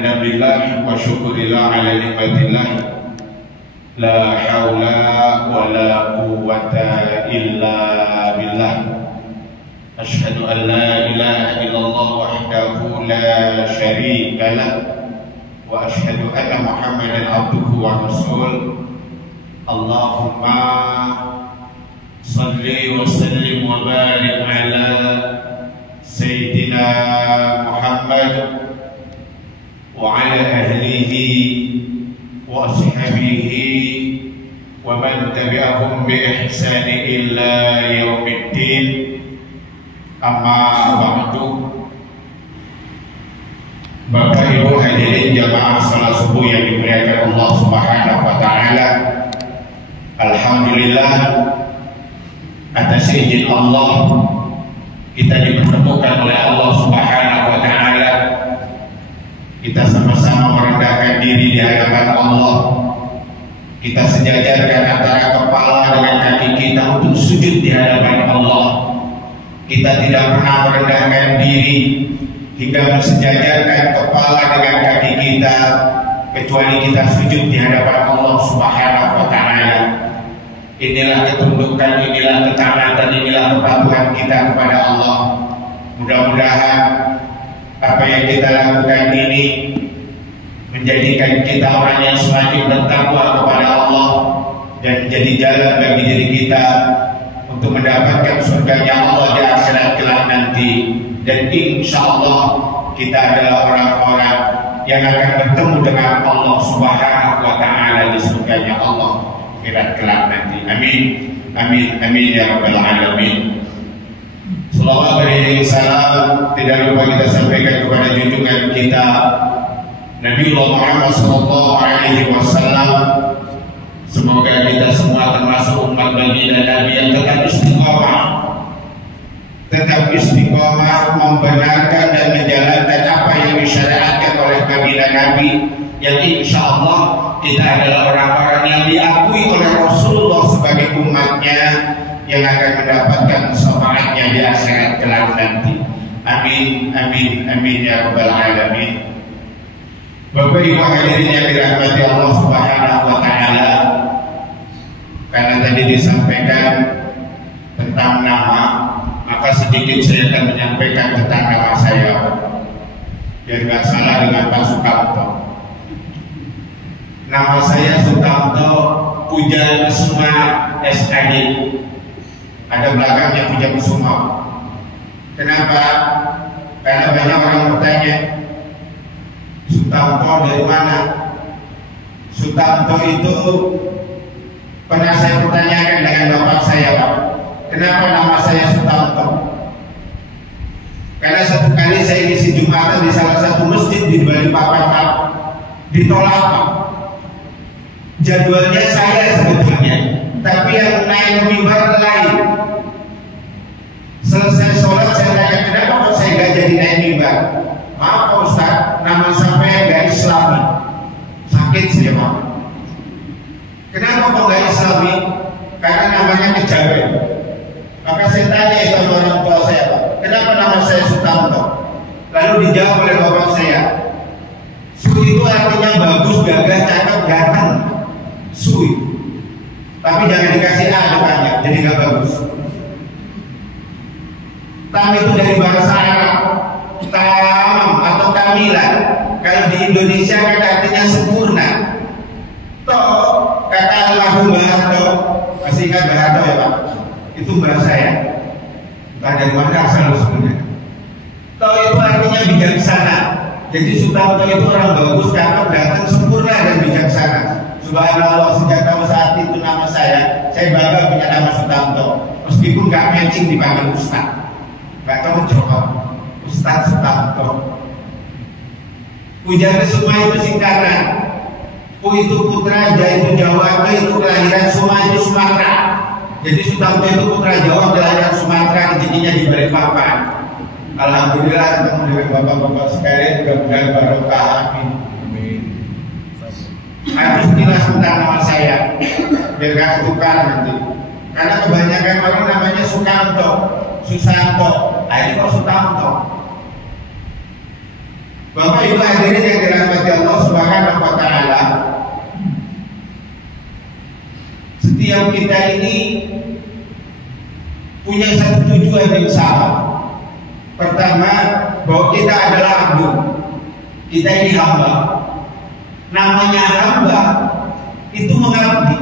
Alhamdulillah wa syukurillah ala nikmatillah. La haula wa la quwwata illa billah. Asyhadu an la ilaha illallah wahdahu la syarika lah. Wa asyhadu anna Muhammadan abduhu wa rasul. Allahumma salli wa sallim wa barik ala Sayyidina Muhammad wa ala ahlihi wa ashabihi wa man tabi'ahum bi ihsani illa yaumiddin. Amma ba'du. Bapak Ibu hadirin jamaah salat subuh yang dimuliakan Allah Subhanahu wa taala. Alhamdulillah, atas izin Allah kita dipertemukan oleh Allah Subhanahu wa taala. Kita sama-sama merendahkan diri di hadapan Allah. Kita sejajarkan antara kepala dengan kaki kita untuk sujud di hadapan Allah. Kita tidak pernah merendahkan diri hingga mensejajarkan kepala dengan kaki kita kecuali kita sujud di hadapan Allah Subhanahu wa taala. Inilah ketundukan, inilah ketaatan, inilah kepatuhan kita kepada Allah. Mudah-mudahan apa yang kita lakukan ini menjadikan kita orang yang semakin bertakwa kepada Allah dan menjadi jalan bagi diri kita untuk mendapatkan surganya Allah di akhirat kelak nanti. Dan insya Allah kita adalah orang-orang yang akan bertemu dengan Allah Subhanahu wa taala di surganya Allah akhirat kelak nanti. Amin, amin, amin ya rabbal alamin. Salawat beriring salam tidak lupa kita sampaikan kepada junjungan kita Nabi Muhammad SAW. Semoga kita semua termasuk umat baginda Nabi yang tetap istiqomah membenarkan dan menjalankan apa yang disyariatkan oleh baginda Nabi, yang insya Allah kita adalah orang-orang yang diakui oleh Rasulullah sebagai umatnya yang akan mendapatkan syafaatnya di akhirat kelak nanti. Amin, amin, amin ya rabbal alamin. Bapak Ibu hadirin yang dirahmati Allah Subhanahu wa taala, karena tadi disampaikan tentang nama, maka sedikit saya akan menyampaikan tentang nama saya biar nggak salah dengan Pak Sukamto. Nama saya Sukamto Pujakusuma SAD. Ada belakangnya Pujakusuma. Kenapa? Karena banyak orang bertanya, Sukamto dari mana? Sukamto itu pernah saya pertanyakan dengan bapak saya, Pak. Kenapa nama saya Sukamto? Karena satu kali saya ngisi Jumatan di salah satu masjid di Balikpapan, Pak, ditolak, Pak. Jadwalnya saya sebetulnya, tapi yang naik mimbar lain. Selesai sholat saya tanya, kenapa kok saya gak jadi naik mimbar? Maaf Pak Ustaz, nama saya gak Islami. Sakit saya, Pak. Kenapa kok gak Islami? Karena namanya kejawen. Maka saya tanya itu orang tua saya, Pak, kenapa nama saya Sukamto? Lalu dijawab oleh bapak saya, Su itu artinya bagus, gagah, cakep, ganteng. Su itu. Tapi jangan dikasih A depannya, jadi gak bagus. Tam itu dari bahasa Arab, tamam atau kamilan. Kalau di Indonesia kan artinya sempurna. Toh kata Allahu Bahato, masih ingat Bahato ya Pak? Itu bahasa saya. Entah dari mana asal usulnya. Toh itu artinya bijaksana. Jadi Sukamto itu orang bagus, cakep, ganteng, sempurna dan bijaksana. Subhanallah, sejak tahu saat itu nama saya bangga punya nama Sukamto. Meskipun gak matching dipanggil Ustaz, gak tahu cocok Ustaz Sukamto. Pujakusuma itu singkatan. Pu itu putra, Ja itu Jawa, Ke itu kelahiran, Suma itu Sumatera. Jadi Sukamto itu putra Jawa, kelahiran Sumatera, rezekinya di Balikpapan. Alhamdulillah ketemu dengan bapak-bapak sekalian, mudah-mudahan barokah. Amin. Harus jelas tentang nama saya, biar gak ketukar nanti. Karena kebanyakan orang namanya Sukamto, Susanto, ini kok Sukamto. Bapak Ibu hadirin yang dirahmati Allah Subhanahu wa taala, setiap kita ini punya satu tujuan yang sama. Pertama, bahwa kita adalah abdu. Kita ini hamba. Namanya hamba itu mengabdi.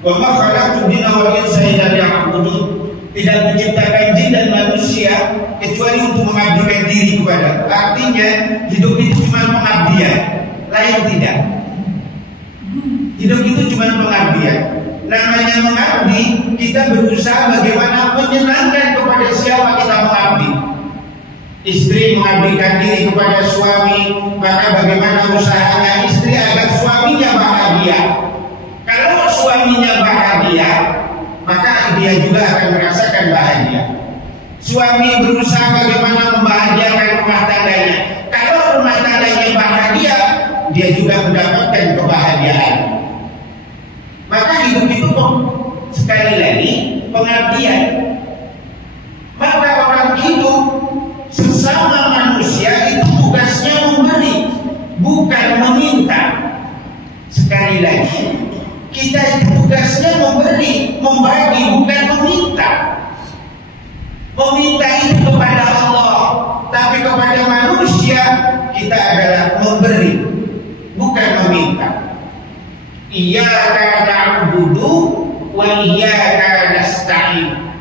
Wa ma khalaqtu jinna wal insa illa liya'budun. Tidak menciptakan jin dan manusia kecuali untuk mengabdikan diri kepada. Artinya hidup itu cuma pengabdian, lain tidak. Hidup itu cuma pengabdian. Namanya mengabdi, kita berusaha bagaimana menyenangkan kepada siapa kita mengabdi. Istri mengabdikan diri kepada suami, maka bagaimana usahanya istri agar suaminya bahagia. Kalau suaminya bahagia, maka dia juga akan merasakan bahagia. Suami berusaha bagaimana membahagiakan rumah tangganya. Kalau rumah tangganya bahagia, dia juga mendapatkan kebahagiaan. Maka hidup itu sekali lagi pengabdian. Maka orang hidup sesama manusia itu tugasnya memberi, bukan meminta. Sekali lagi, kita itu tugasnya memberi, membagi, bukan meminta. Meminta itu kepada Allah, tapi kepada manusia kita adalah memberi, bukan meminta. Iyyaka na'budu wa iyyaka nasta'in.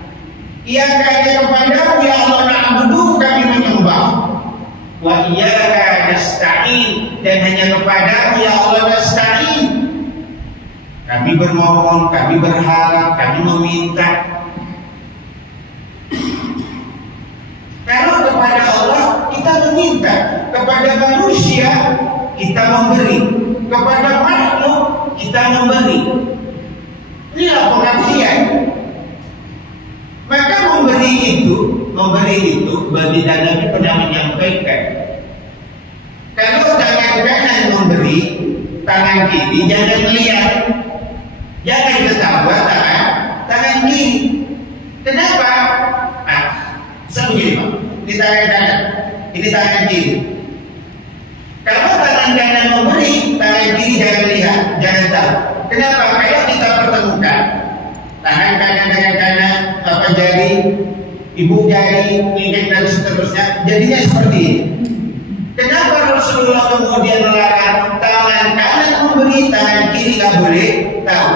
Iyyaka kepadamu ya Allah na'budu, kami menyembah. Wa iyyaka nasta'in, dan hanya kepadamu ya Allah nasta'in, kami bermohon, kami berharap, kami meminta. Kalau kepada Allah kita meminta, kepada manusia kita memberi, kepada makhluk kita memberi. Inilah pengabdian. Maka memberi itu bagi Nabi pernah menyampaikan, kalau tangan kanan memberi, tangan kiri jangan melihat. Jangan ketawa tangan kiri. Kenapa? Sebegini Pak, ini tangan kanan, ini tangan kiri. Kalau tangan kanan memberi, tangan kiri jangan lihat, jangan tahu. Kenapa? Kalau kita pertemukan tangan kanan dengan kanan, apa jari, ibu jari, injek dan seterusnya, jadinya seperti ini. Kenapa Rasulullah kemudian melarang tangan kanan memberi, tangan kiri nggak boleh tahu?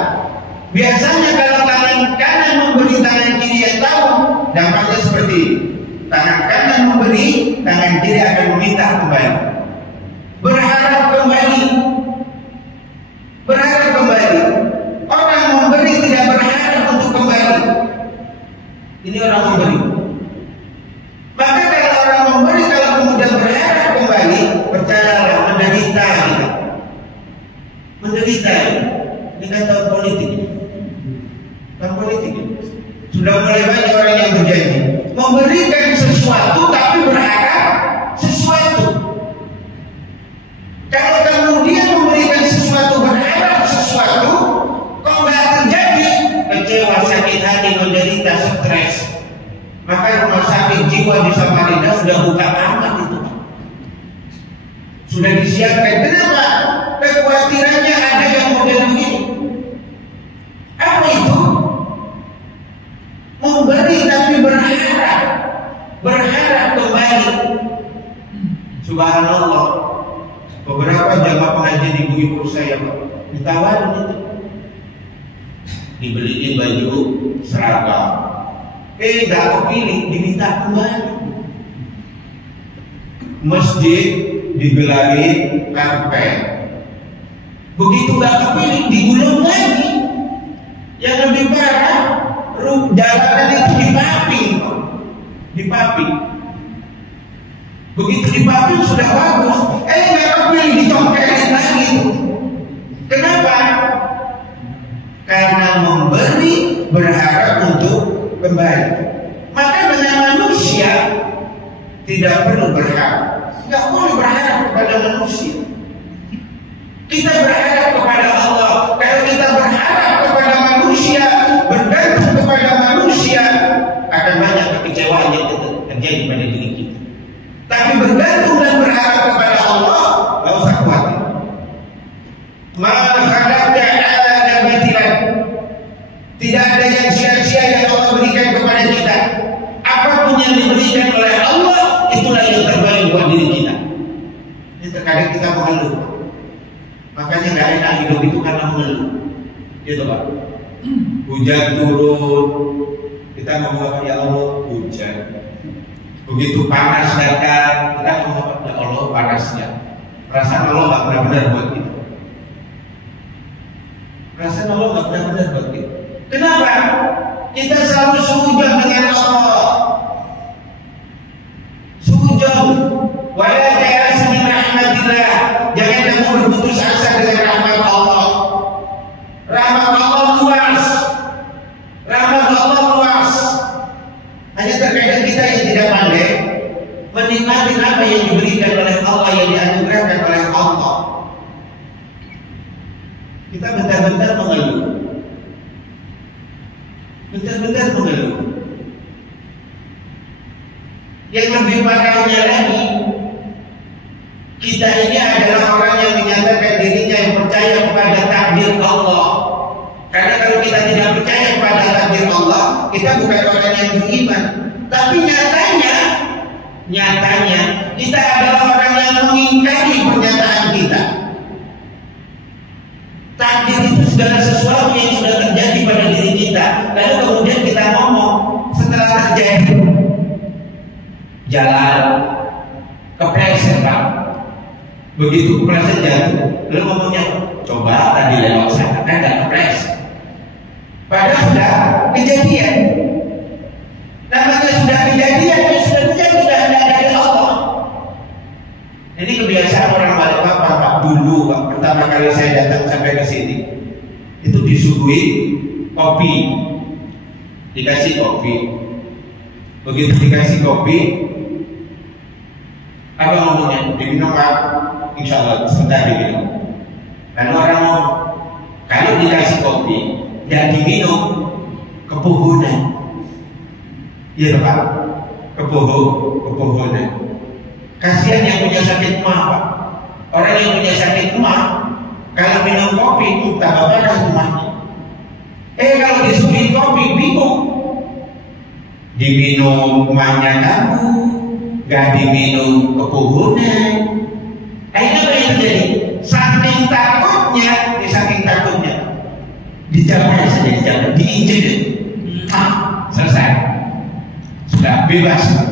Biasanya kalau tangan kanan memberi, tangan kiri yang tahu, dampaknya seperti ini. Tangan kanan memberi, tangan kiri akan meminta kembali, berharap kembali, berharap kembali. Orang memberi tidak berharap untuk kembali. Ini orang memberi. Maka kalau orang memberi, kalau kemudian berharap kembali, percayalah menderita kita. Menderita. Ini kan tahun politik. Tahun politik. Sudah mulai banyak orang yang berjanji memberikan sesuatu tapi berharap sesuatu. Kalau kemudian memberikan sesuatu berharap sesuatu, kok nggak terjadi, kecewa, sakit hati, menderita, stres. Maka rumah sakit jiwa di Samarinda sudah buka amat itu, sudah disiapkan. Kenapa? Kekhawatirannya ada yang model begini. Apa itu? Memberi tapi berharap kembali. Subhanallah, beberapa jamaah pengajian di ibu-ibu saya ditawarin itu, dibeliin baju seragam, nggak kepilih, diminta kembali. Masjid digelarin karpet, begitu nggak kepilih digulung lagi. Yang lebih parah, jalanan itu dipaping. Begitu dipaping sudah bagus, nggak kepilih, dicongkelin lagi. Kenapa? Karena memberi berharap untuk kembali. Maka dengan manusia tidak perlu berharap, nggak boleh berharap kepada manusia. Kita berharap kepada Allah. Kalau kita berharap kepada manusia, bergantung kepada manusia, akan banyak kekecewaan yang terjadi pada diri kita. Tapi bergantung dan berharap kepada Allah, nggak usah khawatir. Ma khalaqta ala nabatilan. Tidak ada yang sia-sia yang Allah berikan kepada kita. Apapun yang diberikan oleh Allah, itulah yang terbaik buat diri kita. Ini terkadang kita mengeluh. Makanya nggak enak hidup itu karena mengeluh. Gitu Pak. Hujan turun, kita ngomong ya Allah hujan. Begitu panas datang, kita ngomong ya Allah panasnya. Perasaan Allah nggak benar-benar buat kita. Perasaan Allah nggak benar-benar buat kita. Kenapa? Kita selalu sujud dengan Allah. Sujud. Wala ta'asu min rahmatillah. Jangan kamu berputus asa dengan rahmat Allah. Rahmat Allah luas. Rahmat Allah luas. Hanya terkadang kita yang tidak pandai menikmati apa yang diberikan oleh Allah, yang dianugerahkan oleh Allah. Kita bentar-bentar mengeluh. Bentar-bentar mengeluh. Yang lebih parahnya lagi, kita ini adalah orang yang menyatakan dirinya yang percaya kepada takdir Allah. Karena kalau kita tidak percaya kepada takdir Allah, kita bukan orang yang beriman. Tapi nyatanya kita adalah orang yang mengingkari pernyataan kita. Takdir itu segala sesuatu yang sudah terjadi pada diri kita. Lalu kemudian kita ngomong setelah terjadi, jalan kepleset Pak. Begitu kepleset jatuh, lalu ngomongnya coba tadi lewat sana kan nggak kepleset. Padahal sudah kejadian. Namanya sudah kejadian, yang sudah terjadi sudah ada dari Allah. Ini kebiasaan orang Balikpapan Pak. Dulu Pak, pertama kali saya datang sampai ke sini, itu disuguhi kopi, dikasih kopi. Begitu dikasih kopi, apa ngomongnya? Diminum Pak, insya Allah sebentar diminum. Lalu orang ngomong, kalau dikasih kopi dan diminum, kepohonan. Iya Pak, kepohonan. Kasihan yang punya sakit mah Pak. Orang yang punya sakit mah, kalau minum kopi, tambah panas rumahnya. Kalau disuguhi kopi, bingung. Diminum mahnya kamu, gak diminum kepohonan. Akhirnya apa yang terjadi? Saking takutnya, dijamah saja, diinjek. Selesai. Sudah bebas.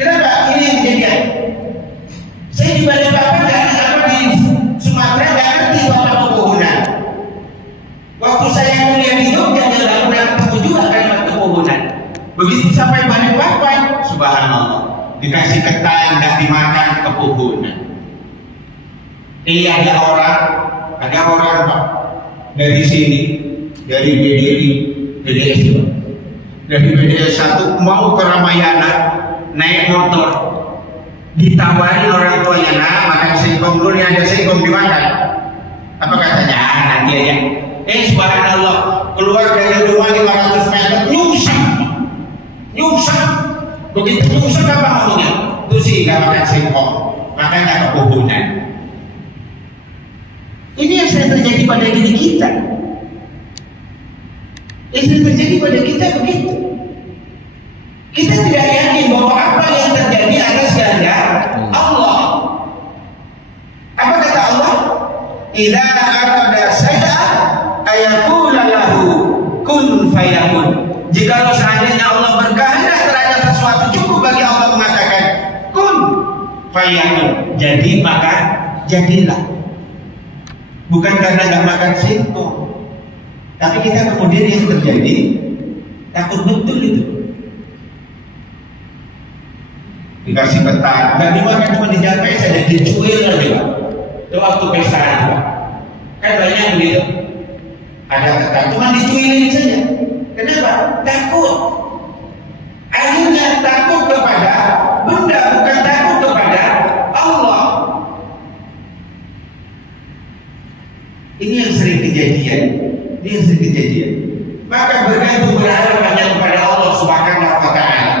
Kenapa? Ini yang kejadian. Saya di Balikpapan di Sumatera nggak ngerti apa kepohonan. Waktu saya kuliah di Jogja nggak pernah ketemu juga kalimat kepohonan. Begitu sampai Balikpapan, subhanallah, dikasih ketan nggak dimakan kepohonan. Ada orang Pak dari sini, dari BDS, dari BDS 1 mau ke Ramayana naik motor, ditawarin orang tuanya, makan singkong dulu, ada singkong dimakan. Apa katanya? Nanti aja. Subhanallah, keluar dari rumah 500 meter, nyungsep. Begitu nyungsep apa ngomongnya? Itu sih gak makan singkong, makanya kepohonan. Ini yang sering terjadi pada diri kita. Yang sering terjadi pada kita begitu. Kita tidak yakin bahwa apa yang terjadi atas kehendak Allah. Apa kata Allah? Idza arada syai'an ayaqula lahu kun fayakun. Jika seandainya Allah berkehendak terhadap sesuatu, cukup bagi Allah mengatakan kun fayakun. Jadi maka jadilah. Bukan karena nggak makan singkong, tapi kita kemudian yang terjadi takut betul itu. Dikasih ketan, dan dimakan cuma dijapai saja, dicuil aja Pak. Itu waktu pesta itu Pak. Kan banyak begitu. Ada ketan, cuma dicuilin saja. Kenapa? Takut. Akhirnya takut kepada benda, bukan takut kepada Allah. Ini yang sering kejadian. Maka bergantung berharap hanya kepada Allah Subhanahu wa Ta'ala.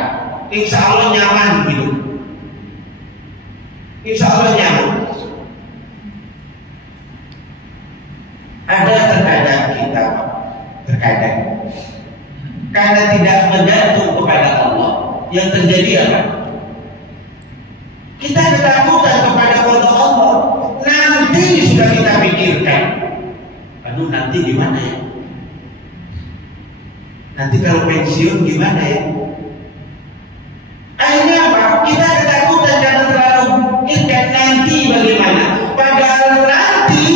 Insya Allah nyaman hidup. insya Allah nyaman. Ada terkadang kita, terkadang karena tidak bergantung kepada Allah, yang terjadi apa? Kita ketakutan kepada qada Allah. Nanti sudah kita pikirkan, aduh nanti gimana ya? Nanti kalau pensiun gimana ya? Akhirnya apa? Kita ketakutan karena terlalu pikirkan nanti bagaimana. Padahal nanti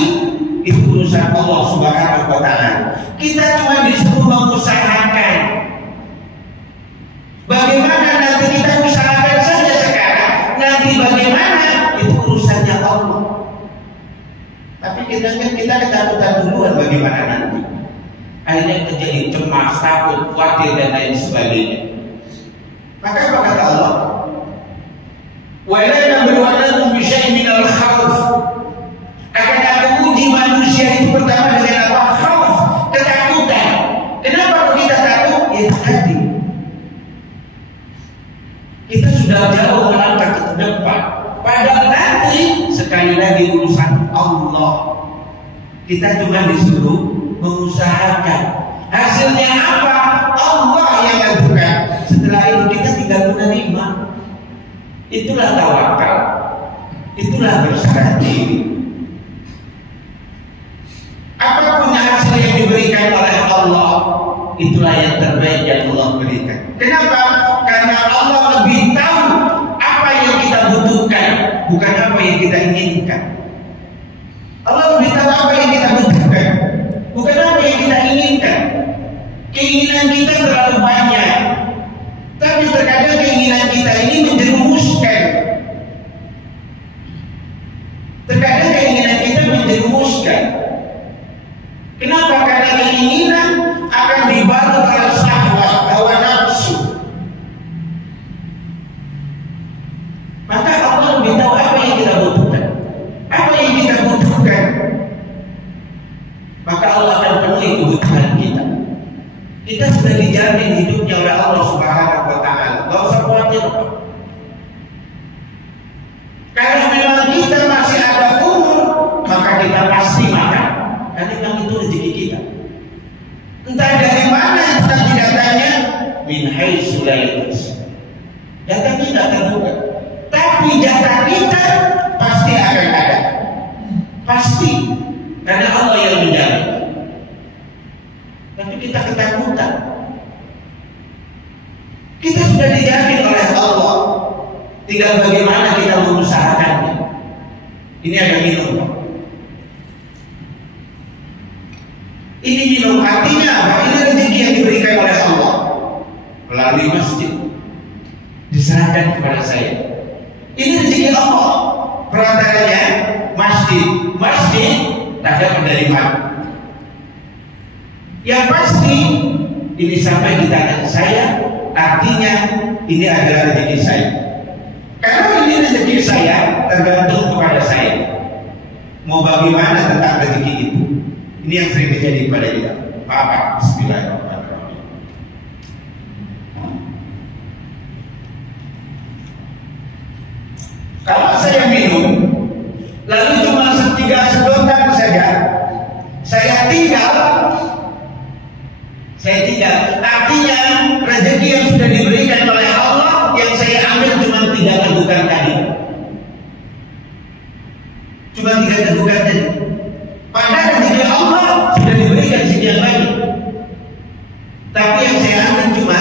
itu urusan Allah Subhanahu wa Ta'ala. Kita cuma disuruh mengusahakan. Bagaimana nanti kita usahakan saja sekarang. Nanti bagaimana itu urusannya Allah. Tapi kita ketakutan duluan bagaimana nanti. Akhirnya terjadi cemas, takut, khawatir dan lain sebagainya. Maka apa kata Allah? Wa la nabluwannakum bi syai'in minal khauf. Akan aku uji manusia itu pertama dengan apa? Khauf, ketakutan. Kenapa kita takut? Ya tadi. Kita sudah jauh melangkah ke depan. Padahal nanti sekali lagi urusan Allah. Kita cuma disuruh mengusahakan. Hasilnya apa? Allah yang tentukan. Setelah itu kita tinggal menerima. Itulah tawakal. Itulah berserah diri. Apapun hasil yang diberikan oleh Allah, itulah yang terbaik yang Allah berikan. Kenapa? Karena Allah lebih tahu apa yang kita butuhkan, bukan apa yang kita inginkan. Allah lebih tahu apa yang kita butuhkan, bukan apa yang kita inginkan. Keinginan kita terlalu banyak, tapi terkadang keinginan kita ini menjerumuskan. Terkadang keinginan kita menjerumuskan. Kenapa? Karena keinginan akan dibalut oleh syahwat, hawa nafsu. Maka Allah lebih tahu apa yang kita butuhkan, apa yang kita butuhkan. Maka Allah akan penuhi kebutuhan kita. Kita sudah dijamin hidupnya oleh Allah Subhanahu wa Ta'ala. Gak usah khawatir. Kalau memang kita masih ada umur, maka kita pasti makan. Karena memang itu rezeki kita. Entah dari mana itu nanti datanya, min haitsu la yahtasib. Datangnya tidak terduga. Tapi jatah kita pasti akan ada. Pasti. Karena Allah yang menjamin. Tapi kita ketakutan. Kita sudah dijamin oleh Allah. Tinggal bagaimana kita mengusahakannya. Ini ada minum. Ini minum artinya apa? Ini rezeki yang diberikan oleh Allah melalui masjid. Diserahkan kepada saya. Ini rezeki Allah. Perantaranya masjid. Masjid tak ada penerimaan. Yang pasti ini sampai di tangan saya, artinya ini adalah rezeki saya. Kalau ini rezeki saya, tergantung kepada saya. Mau bagaimana tentang rezeki itu? Ini yang sering terjadi kepada kita. Bapak, bismillahirrahmanirrahim. Kalau saya minum, lalu cuma 3 sedotan saja, saya tinggal. Artinya rezeki yang sudah diberikan oleh Allah yang saya ambil cuma 3 tegukan tadi. Cuma 3 tegukan tadi. Padahal rezeki Allah sudah diberikan sekian banyak. Tapi yang saya ambil cuma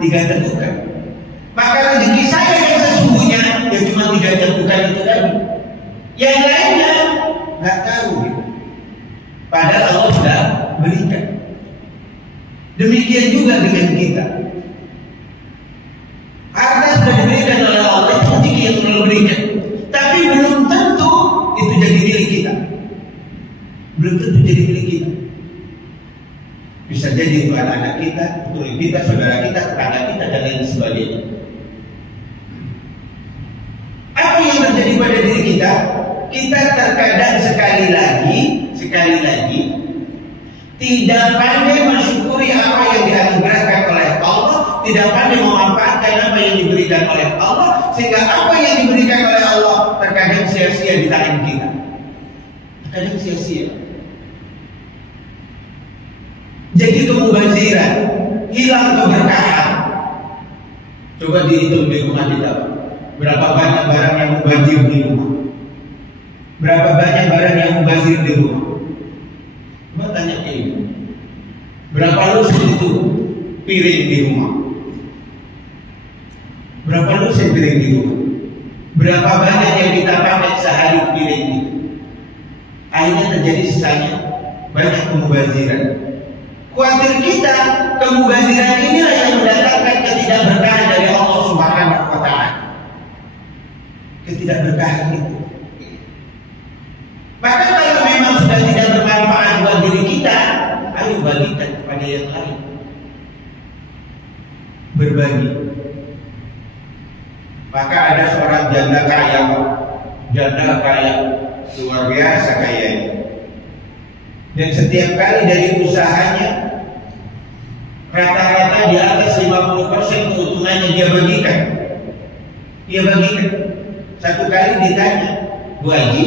3 tegukan. Maka rezeki saya yang sesungguhnya ya cuma 3 tegukan itu tadi. Yang lainnya nggak tahu. Padahal Allah sudah berikan. Demikian juga dengan kita. Harta sudah diberikan oleh Allah, itu rezeki yang telah diberikan. Tapi belum tentu itu jadi milik kita. Belum tentu jadi milik kita. Bisa jadi itu anak-anak kita, keturunan kita, saudara kita, tetangga kita, dan lain sebagainya. Apa yang terjadi pada diri kita? Kita terkadang sekali lagi tidak pandai mensyukuri apa yang dianugerahkan oleh Allah, tidak pandai memanfaatkan apa yang diberikan oleh Allah, sehingga apa yang diberikan oleh Allah terkadang sia-sia di tangan kita. Kadang sia-sia. Jadi kemubaziran, hilang keberkahan. Coba dihitung di rumah kita, berapa banyak barang yang mubazir di rumah? Berapa banyak barang yang mubazir di rumah? Coba tanya ke ibu, berapa lusin itu piring di rumah? Berapa lusin piring di rumah? Berapa banyak yang kita pakai sehari piring itu? Akhirnya terjadi sisanya banyak kemubaziran. Khawatir kita kemubaziran inilah yang mendatangkan ketidakberkahan dari Allah Subhanahu wa Ta'ala. Ketidakberkahan itu. Maka kalau memang sudah tidak bermanfaat buat diri kita, ayo bagikan kepada yang lain. Berbagi. Maka ada seorang janda kaya, luar biasa kayanya. Dan setiap kali dari usahanya, rata-rata di atas 50% keuntungannya dia bagikan. Satu kali ditanya, Bu Haji,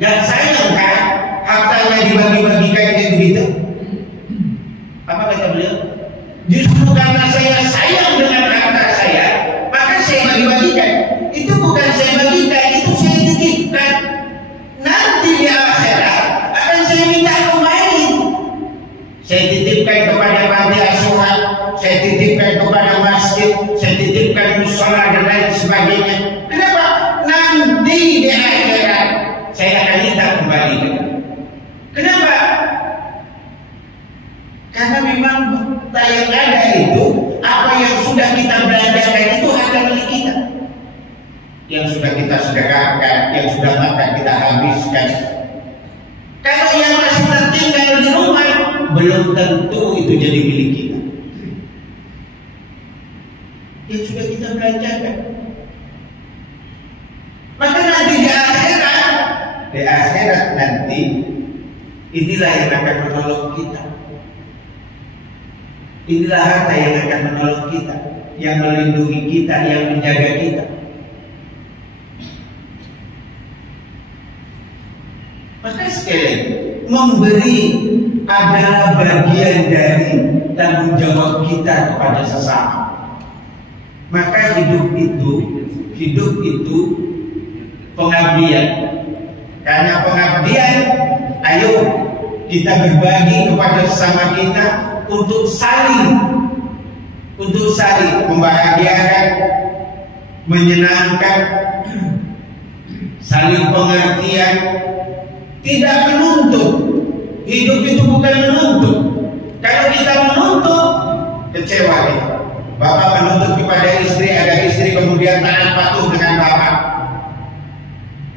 gak sayang kan hartanya dibagi-bagikan kayak begitu? Apa kata beliau? Justru karena saya sayang dengan harta saya, maka saya bagi-bagikan. Itu bukan saya bagikan, itu saya titipkan. Nanti di akhirat akan saya minta kembali. Saya titipkan kepada panti asuhan, saya titipkan kepada masjid, saya titipkan musola dan lain sebagainya. Kenapa? Nanti di akhirat saya akan minta kembali. Kenapa? Karena memang yang ada itu, apa yang sudah kita belanjakan itu harga milik kita. Yang sudah kita sedekahkan, yang sudah makan kita habiskan. Kalau yang masih tertinggal di rumah, belum tentu itu jadi milik kita. Yang sudah kita belanjakan. Maka nanti di akhirat nanti, inilah yang akan menolong kita. Inilah harta yang akan menolong kita, yang melindungi kita, yang menjaga kita. Maka sekali lagi, memberi adalah bagian dari tanggung jawab kita kepada sesama. Maka hidup itu pengabdian. Karena pengabdian, ayo kita berbagi kepada sesama kita untuk saling membahagiakan, menyenangkan, saling pengertian, tidak menuntut. Hidup itu bukan menuntut. Kalau kita menuntut, kecewa kita. Bapak menuntut kepada istri agar istri kemudian taat patuh dengan bapak,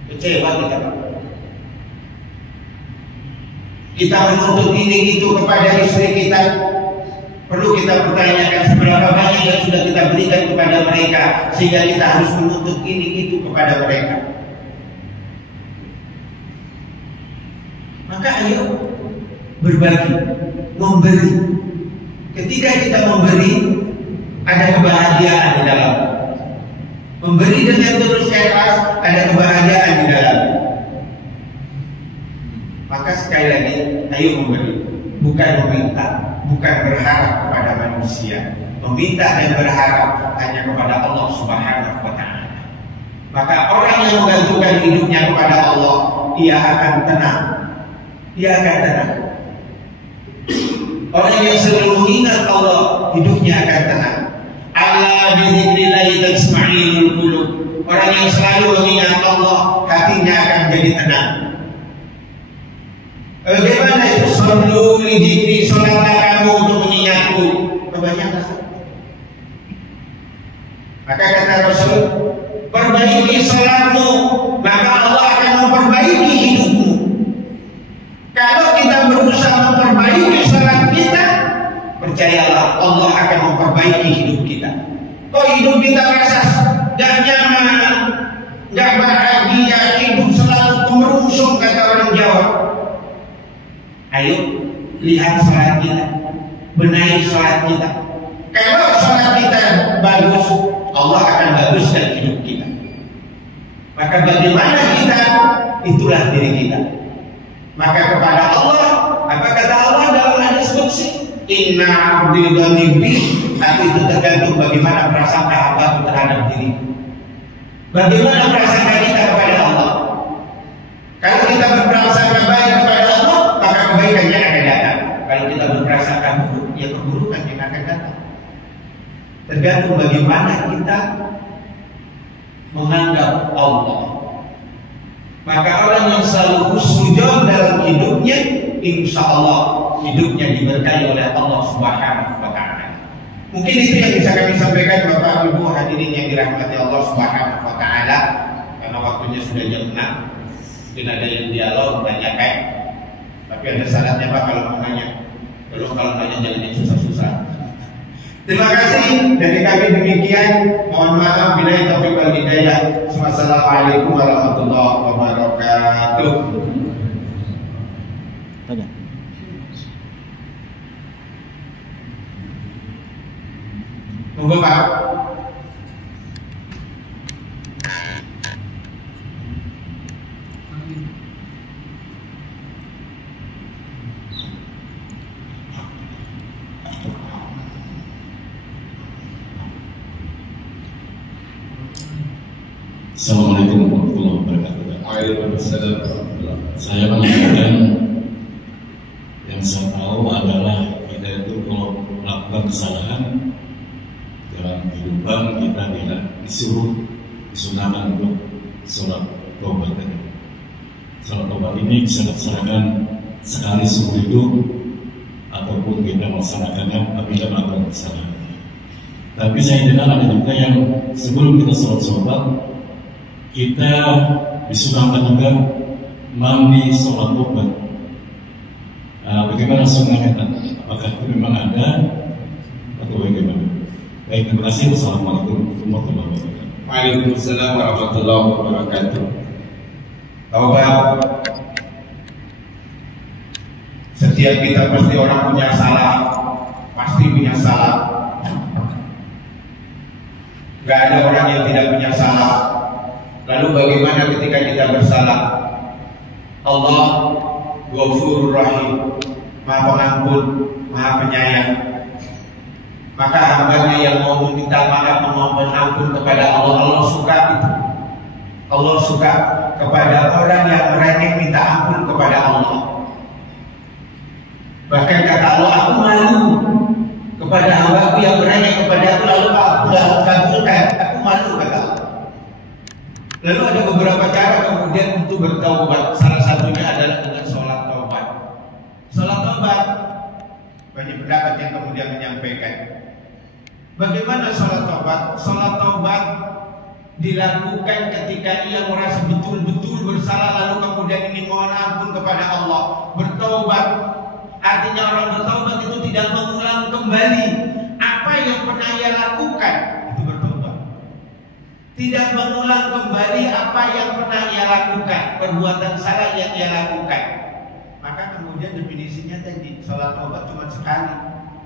kecewa kita. Kita menuntut ini itu kepada istri kita, perlu kita pertanyakan seberapa banyak yang sudah kita berikan kepada mereka sehingga kita harus menuntut ini itu kepada mereka. Maka ayo berbagi, memberi. Ketika kita memberi, ada kebahagiaan di dalam. Memberi dengan tulus ikhlas, ada kebahagiaan di dalam. Maka sekali lagi, ayo memberi, bukan meminta, bukan berharap kepada manusia. Meminta dan berharap hanya kepada Allah Subhanahu wa Ta'ala. Maka orang yang menggantungkan hidupnya kepada Allah, ia akan tenang. Orang yang selalu mengingat Allah, hidupnya akan tenang. Ala bizikrillahi tasma'inul qulub. Orang yang selalu mengingat Allah, hatinya akan jadi tenang. Bagaimana itu? Sallu li dzikri, salatlah kamu untuk mengingatku. Kebanyakan. Maka kata Rasul, perbaiki salatmu, maka Allah akan memperbaiki hidupmu. Kalau kita berusaha memperbaiki salat kita, percayalah Allah akan memperbaiki hidup kita. Kok hidup kita rasa gak nyaman, gak bahagia, hidup selalu kemerungsung, kata orang Jawa. Ayo lihat salat kita, benahi salat kita. Kalau salat kita bagus, Allah akan baguskan hidup kita. Maka bagaimana kita, itulah diri kita. Maka kepada Allah, apa kata Allah dalam hadis qudsi? Inna abdi dzanibi, tapi itu tergantung bagaimana prasangka hamba terhadap diri. Bagaimana prasangka kita kepada Allah? Kalau kita berprasangka baik kepada Allah, maka kebaikannya akan datang. Kalau kita berprasangka buruk, ya keburukan yang akan datang. Tergantung bagaimana kita menganggap Allah. Maka orang yang selalu husnuzon dalam hidupnya, insya Allah hidupnya diberkahi oleh Allah Subhanahu wa Ta'ala. Mungkin itu yang bisa kami sampaikan Bapak Ibu hadirin yang dirahmati Allah Subhanahu wa Ta'ala. Karena waktunya sudah jam 6. Mungkin ada yang dialog, tanyakan. Tapi ada syaratnya Pak kalau mau nanya. Kalau nanya jangan yang susah-susah. Terima kasih dari kami demikian. Mohon maaf bila taufiq wal hidayah. Wassalamualaikum warahmatullahi wabarakatuh. Monggo Pak. Assalamualaikum warahmatullahi wabarakatuh. Waalaikumsalam. Saya menyampaikan yang saya tahu adalah kita itu kalau melakukan kesalahan dalam kehidupan kita tidak disunahkan untuk sholat taubat. Sholat taubat ini bisa dilaksanakan sekali seumur hidup ataupun kita melaksanakannya apabila melakukan kesalahan. Tapi saya dengar ada juga yang sebelum kita sholat kita disunahkan juga mandi sholat taubat. Bagaimana sunnahnya? Apakah itu memang ada atau bagaimana? Baik, terima kasih. Wassalamualaikum warahmatullahi wabarakatuh. Waalaikumsalam warahmatullahi wabarakatuh. Taubat. Setiap kita pasti orang punya salah, pasti punya salah. Gak ada orang yang tidak punya salah. Lalu bagaimana ketika kita bersalah? Allah Ghafurur Rahim, Maha Pengampun, Maha Penyayang. Maka hambanya yang mau meminta maaf, memohon ampun kepada Allah, Allah suka itu. Allah suka kepada orang yang merengek minta ampun kepada Allah. Bahkan kata Allah, aku malu kepada hambaku yang merengek kepada aku, lalu aku kabulkan. Aku malu kata Allah. Lalu ada beberapa cara kemudian untuk bertaubat. Salah satunya adalah dengan sholat taubat. Sholat taubat, banyak pendapat yang kemudian menyampaikan bagaimana sholat taubat. Sholat taubat dilakukan ketika ia merasa betul-betul bersalah lalu kemudian ingin mohon ampun kepada Allah, bertaubat. Artinya orang bertaubat itu tidak mengulang kembali apa yang pernah ia lakukan. Tidak mengulang kembali apa yang pernah ia lakukan, perbuatan salah yang ia lakukan. Maka kemudian definisinya tadi, sholat taubat cuma sekali.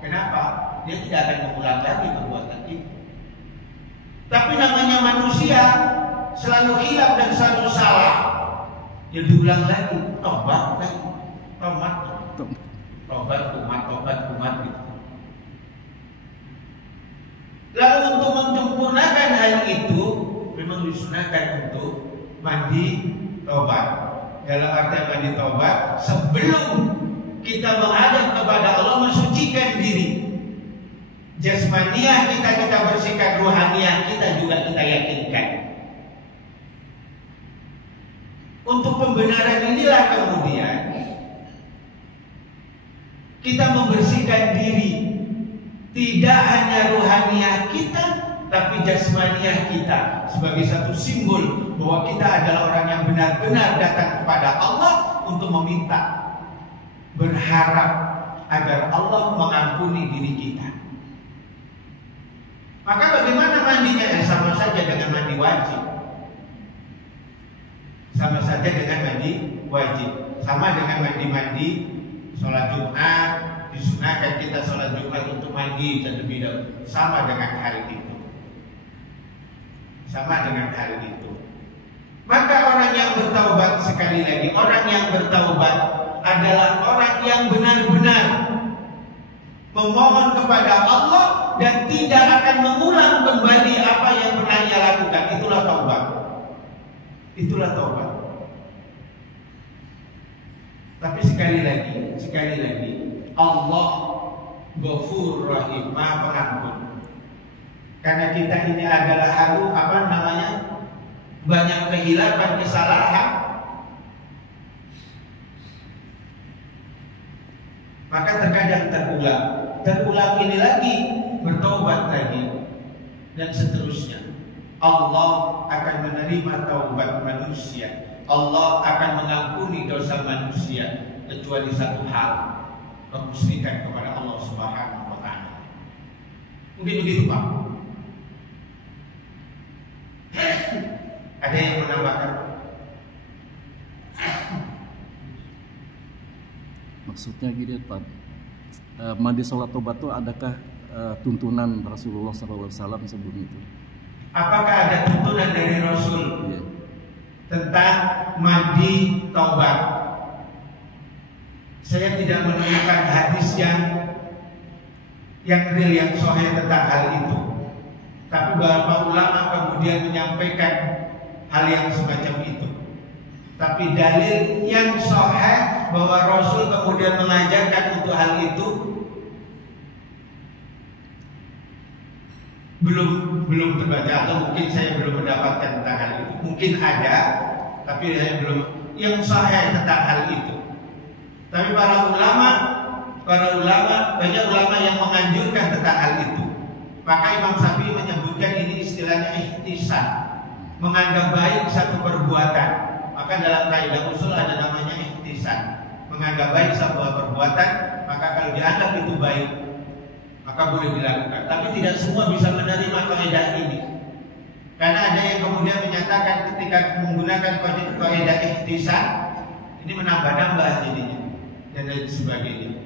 Kenapa? Dia tidak akan mengulang lagi perbuatan itu. Tapi namanya manusia selalu hilaf dan selalu salah. Dia diulang lagi, tobat lagi, tobat umat gitu. Lalu untuk menyempurnakan hal itu memang disunahkan untuk mandi taubat. Dalam arti mandi taubat, sebelum kita menghadap kepada Allah, mensucikan diri. Jasmaniah kita bersihkan, ruhaniah kita juga kita yakinkan. Untuk pembenaran inilah kemudian kita membersihkan diri. Tidak hanya ruhaniah kita, tapi jasmaniah kita sebagai satu simbol bahwa kita adalah orang yang benar-benar datang kepada Allah untuk meminta, berharap agar Allah mengampuni diri kita. Maka bagaimana mandinya? Sama saja dengan mandi wajib. Sama saja dengan mandi wajib. Sama dengan mandi sholat Jumat. Disunahkan kita sholat Jumat untuk mandi terlebih dahulu. Sama dengan hari itu. Sama dengan hari itu. Maka orang yang bertaubat, sekali lagi, orang yang bertaubat adalah orang yang benar-benar memohon kepada Allah dan tidak akan mengulang kembali apa yang pernah ia lakukan. Itulah taubat. Itulah taubat. Tapi sekali lagi, Allah Ghafur Rahim, Maha Pengampun. Karena kita ini adalah banyak kehilapan, kesalahan, maka terkadang terulang ini lagi, bertobat lagi, dan seterusnya. Allah akan menerima taubat manusia. Allah akan mengampuni dosa manusia, kecuali satu hal, kemusyrikan kepada Allah Subhanahu wa Ta'ala. Mungkin begitu, Pak. Ada yang menambahkan? Maksudnya gini, Pak, mandi sholat tobat itu adakah tuntunan Rasulullah SAW sebelum itu? Apakah ada tuntunan dari Rasul tentang mandi taubat? Saya tidak menemukan hadis yang real, yang sahih tentang hal itu. Tapi beberapa ulama kemudian menyampaikan hal yang semacam itu. Tapi dalil yang sahih bahwa Rasul kemudian mengajarkan untuk hal itu belum terbaca, atau mungkin saya belum mendapatkan tentang hal itu. Mungkin ada, tapi saya belum yang sahih tentang hal itu. Tapi para ulama banyak ulama yang menganjurkan tentang hal itu. Maka Imam Syafi'i menyebutkan ini istilahnya ihtisan, menganggap baik satu perbuatan. Maka dalam kaidah usul ada namanya ihtisan, menganggap baik sebuah perbuatan. Maka kalau dianggap itu baik, maka boleh dilakukan. Tapi tidak semua bisa menerima kaidah ini, karena ada yang kemudian menyatakan ketika menggunakan kaidah ihtisan ini menambah-nambah jadinya dan lain sebagainya.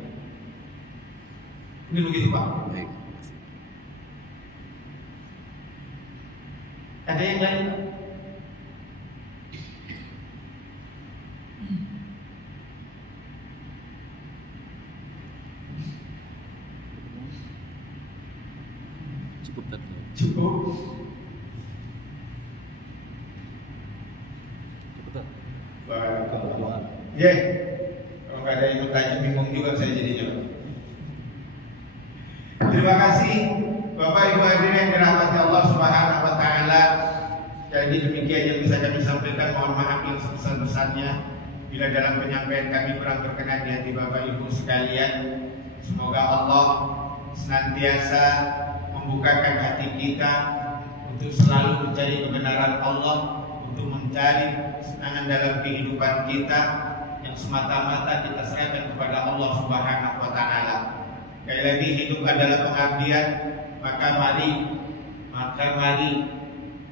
Ini begitu, Pak. Baik. Ada yang lain? Cukup, Tad. Cukup. Barakallah. Ya. Kalau nggak ada yang bertanya, bingung juga saya jadinya. Terima kasih Bapak Ibu hadirin yang dirahmati Allah Subhanahu wa Ta'ala. Jadi demikian yang bisa kami sampaikan. Mohon maaf yang sebesar-besarnya bila dalam penyampaian kami kurang berkenan di hati Bapak Ibu sekalian. Semoga Allah senantiasa membukakan hati kita untuk selalu mencari kebenaran Allah, untuk mencari kesenangan dalam kehidupan kita yang semata-mata kita serahkan kepada Allah Subhanahu wa Ta'ala. Sekali lagi, hidup adalah pengabdian, maka mari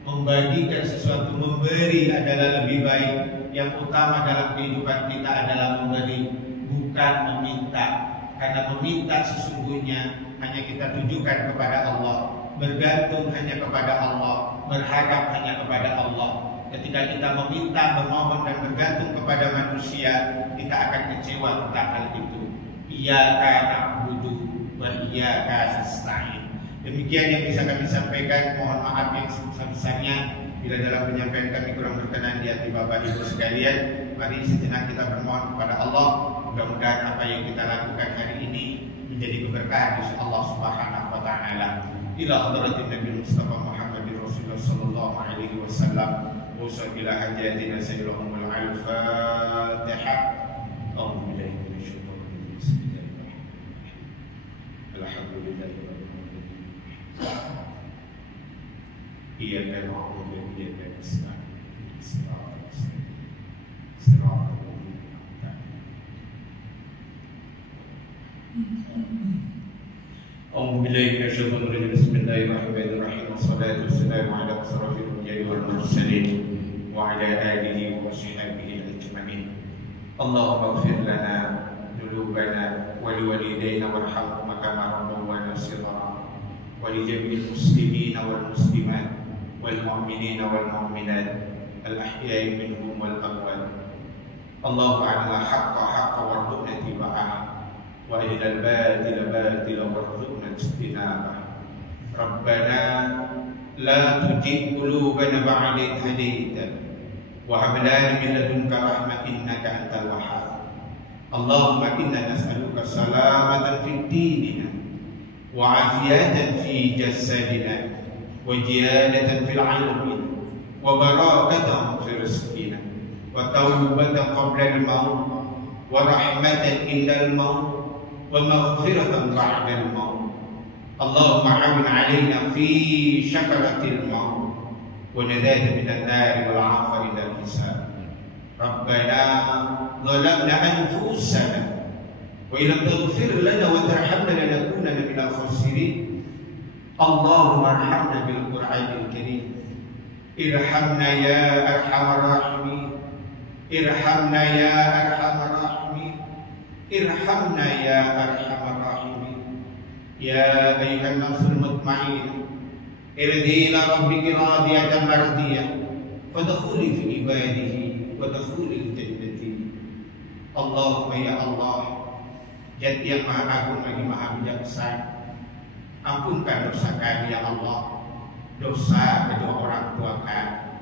membagikan sesuatu, memberi adalah lebih baik. Yang utama dalam kehidupan kita adalah memberi, bukan meminta. Karena meminta sesungguhnya hanya kita tujukan kepada Allah, bergantung hanya kepada Allah, berharap hanya kepada Allah. Ketika kita meminta, memohon dan bergantung kepada manusia, kita akan kecewa tentang hal itu. Iyyaka na'budu wa iyyaka nasta'in. Demikian yang bisa kami sampaikan. Mohon maaf yang sebesar-besarnya bila dalam penyampaian kami kurang berkenan di hati Bapak Ibu sekalian. Mari sejenak kita bermohon kepada Allah. Mudah-mudahan apa yang kita lakukan hari ini menjadi keberkahan di Allah Subhanahu wa Ta'ala. Ila hadratin Nabi Mustafa Muhammad Rasulullah sallallahu alaihi wasallam. Wa ila hajatina sayyidul al-Fatihah. Allahu billahi minasyaitonir rajim. Bismillahirrahmanirrahim. Alhamdulillahirabbil alamin. Iyyaka na'budu wa iyyaka nasta'in. Shiratal أعوذ بالله من الشيطان الرجيم بسم الله الرحمن الرحيم والصلاة والسلام على أشرف الأنبياء والمرسلين وعلى آله وصحبه أجمعين اللهم اغفر لنا ذنوبنا ولوالدينا وارحمهما كما ربونا صغارا ولجميع المسلمين والمسلمات والمؤمنين والمؤمنات الأحياء الأحياء منهم والأموات اللهم أرنا الحق حقا وارزقنا اتباعه وأرنا الباطل باطلا وارزقنا اجتنابه ربنا لا تزغ قلوبنا بعد إذ هديتنا وهب لنا من لدنك رحمة إنك أنت الوهاب اللهم إنا نسألك سلامة في ديننا وعافية في جسدنا وزيادة في العلم وبركة في رزقنا وتوبة قبل الموت ورحمة عند الموت ومغفرة بعد الموت اللهم عون علينا في شكرة الموت ونجاة من النار والعفو عند الحساب ربنا ظلمنا أنفسنا وإن لم تغفر لنا وترحمنا لنكونن من الخاسرين اللهم ارحمنا بالقرآن الكريم ارحمنا يا أرحم الراحمين ارحمنا يا أرحم الراحمين ارحمنا يا أرحم الراحمين يا أيها النفس المطمئنة ارضي إلى ربك راضية مرضية فادخلي في عباده وادخلي الجنة اللهم ya Allah Zat yang maha agung lagi maha bijaksana ampunkan dosa kami ya Allah dosa kedua orang tua kami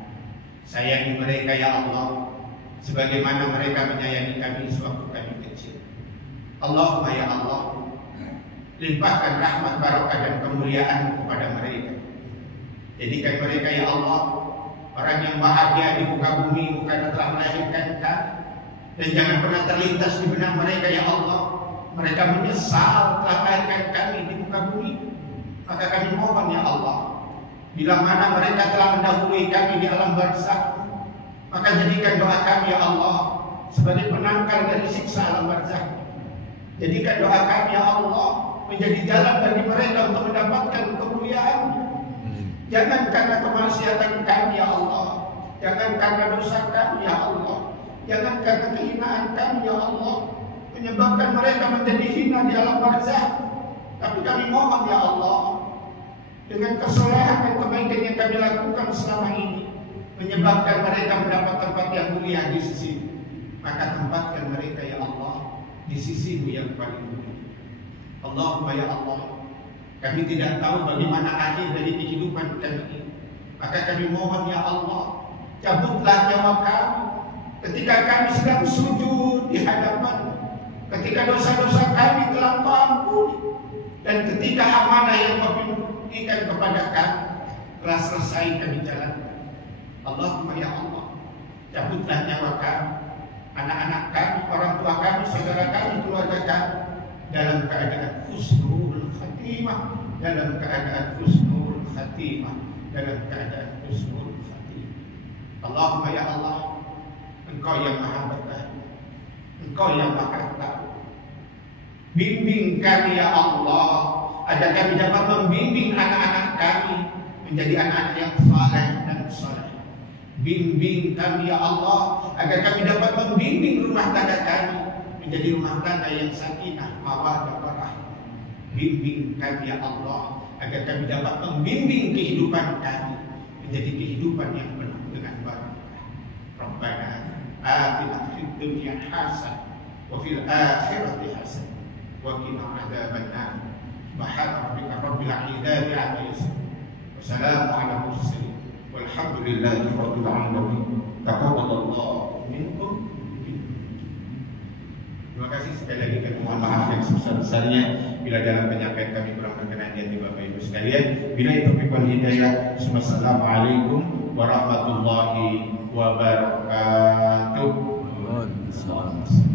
sayangi mereka ya Allah sebagaimana mereka menyayangi kami sewaktu kami kecil Allahumma ya Allah limpahkan rahmat barakah dan kemuliaan kepada mereka jadikan mereka ya Allah orang yang bahagia di muka bumi bukan telah melahirkan kami dan jangan pernah terlintas di benak mereka ya Allah mereka menyesal telah melahirkan kami di muka bumi maka kami mohon ya Allah bila mana mereka telah mendahului kami di alam barzakh maka jadikan doa kami ya Allah sebagai penangkal dari siksa alam barzakh jadikan doa kami ya Allah menjadi jalan bagi mereka untuk mendapatkan kemuliaan jangan karena kemaksiatan kami ya Allah jangan karena dosa kami ya Allah jangan karena kehinaan kami ya Allah menyebabkan mereka menjadi hina di alam barzakh tapi kami mohon ya Allah dengan kesolehan dan kebaikan yang kami lakukan selama ini menyebabkan mereka mendapat tempat yang mulia di sisi maka tempatkan mereka ya Allah di sisi-Mu yang paling mulia Allahumma ya Allah kami tidak tahu bagaimana akhir dari kehidupan kami ini maka kami mohon ya Allah cabutlah nyawa kami ketika kami sedang sujud di hadapan ketika dosa-dosa kami telah ampuni dan ketika amanah yang Kau berikan kepada kami telah selesai kami jalankan Allahumma ya Allah cabutlah nyawa kami anak-anak kami, orang tua kami, saudara kami, keluarga kami dalam keadaan husnul khatimah dalam keadaan husnul khatimah dalam keadaan husnul khatimah Allahumma ya Allah Engkau yang maha berkah Engkau yang maha tahu bimbing kami ya Allah agar kami dapat membimbing anak-anak kami menjadi anak-anak yang saleh dan saleh bimbing kami ya Allah agar kami dapat membimbing rumah tangga kami menjadi rumah tangga yang sakinah mawaddah warahmah bimbing kami ya Allah agar kami dapat membimbing kehidupan kami menjadi kehidupan yang penuh dengan barakah Rabbana atina fid dunya hasanah wa fil akhirati hasanah wa qina adzabannar subhana rabbika rabbil izzati amma yasifun wa salamun ala mursalin walhamdulillahi rabbil alamin taqabbalallahu minkum. Terima kasih sekali lagi kami mohon maaf yang sebesar-besarnya bila dalam penyampaian kami kurang berkenan di hati Bapak Ibu sekalian. Bila itu wal hidayah. Wassalamualaikum warahmatullahi wabarakatuh. Waalaikumsalam.